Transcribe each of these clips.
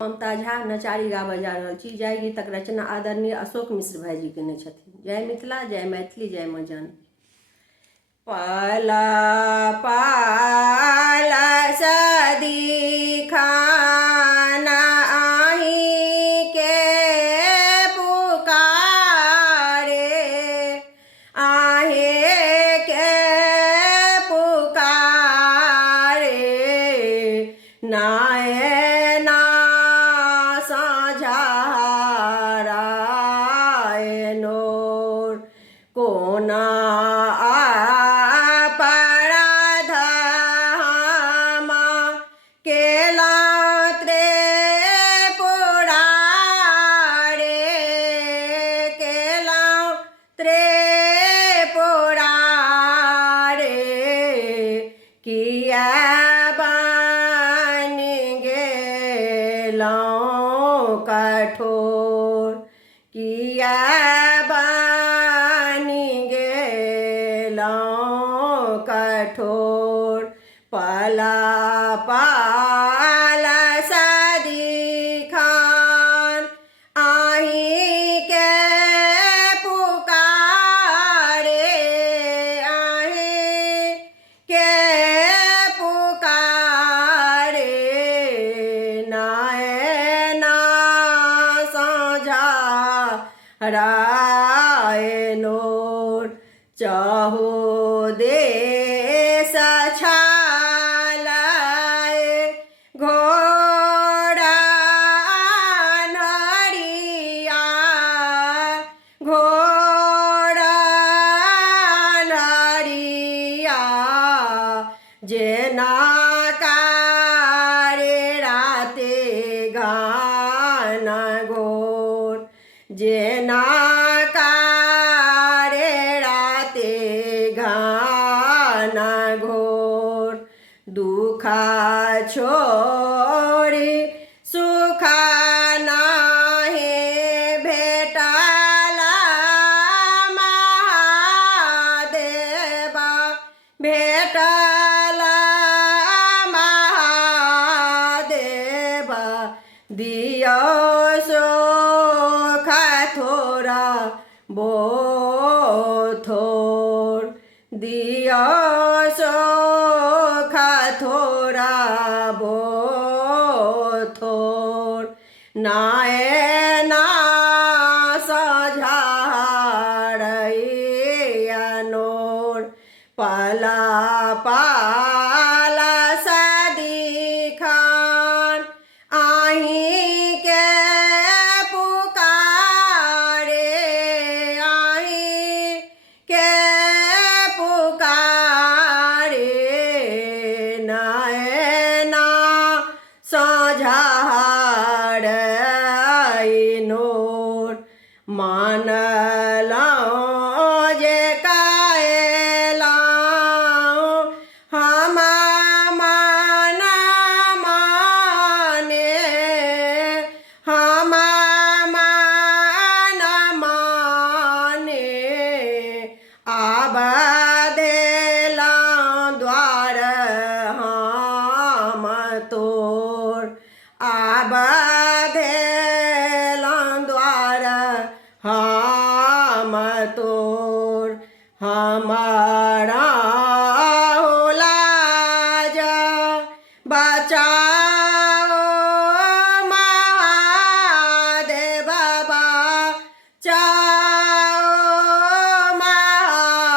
ममता झा नचारी गाबऽ जा रहल छी। जय गीतक रचना आदरणीय अशोक मिश्र भाईजी केने छथिन। जय मिथिला, जय मैथिली, जय माँ जानकी। पाला पाला सदिखन आहि के पुकारे, आहे के पुकारे, नायना साझाराय नोर कोना कठोर किया बनि गेलौं कठोर। पाला पाला सदिखन आहि के पुकारे, आहि के पुकारे, राय नोर चाहो देश छालाय घोड़ा नरिया, घोड़ा नरिया, जेना कारे राते घान घोर, जेना कारे राते घान घोर। दुखा छोड़ी सुखा नाहि भेटला महादेवा, भेटला महादेवा, दियो थोड़ा बोथोर, दिया सोखा थोड़ा बोथोर। नायना साझारैया नोर पाला पाला सदिखन आहि के मानलौं जे कायलौं हम मान माने, हम मान माने, आब देलौं द्वार हम तोर, आब हम तोर। हमारा लाज बचाओ महादेव, बचाओ महादेव,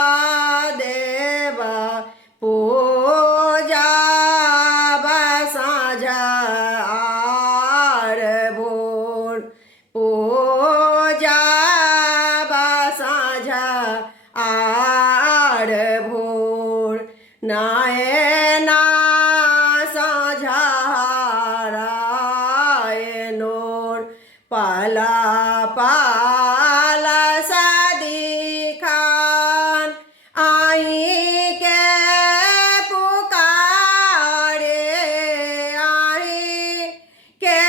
पूजा साँझ आर भोर, पूजा आर भोर। नायना साझाराय नोर पाला पाला सदिखन आहि के पुकारे, आहि के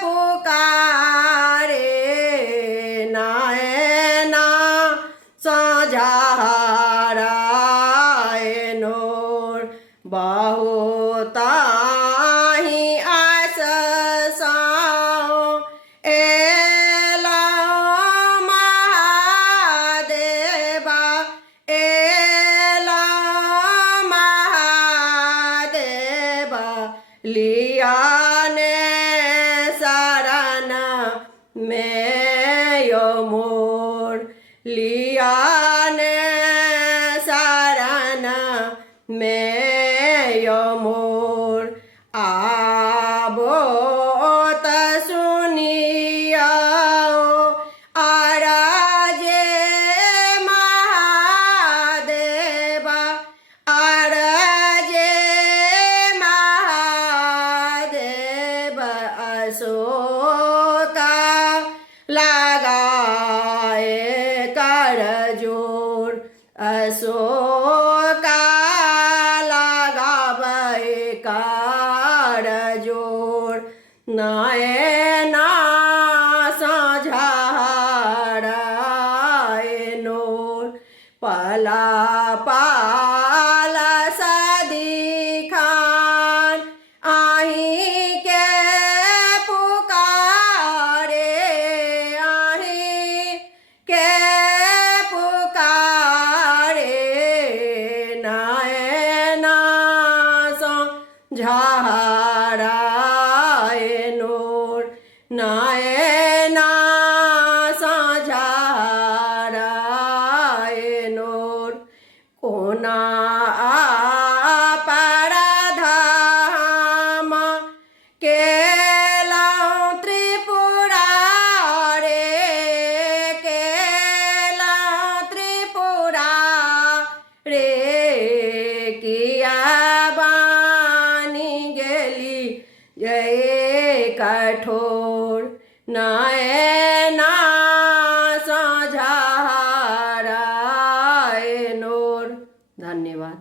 पुकारे, नायना साझाराय नोर। बहुत ही आस लिया ने शरण में यो मोर आबो त सुनिया आराजे महादेवा आराजे महादेव अशोका लगाए कर जोर अशोका लगावे कर जोर नयना साझाराए नोर पला पाला सदी खान आही के पुकारे आही के पुकारे नयना साझाराए नोर नयना साझाराए नोर कोना परधाम केलां त्रिपुरारे केलां त्रिपुरा रे किया बानी गेली जय कठोर नयना साझाराए नोर। धन्यवाद।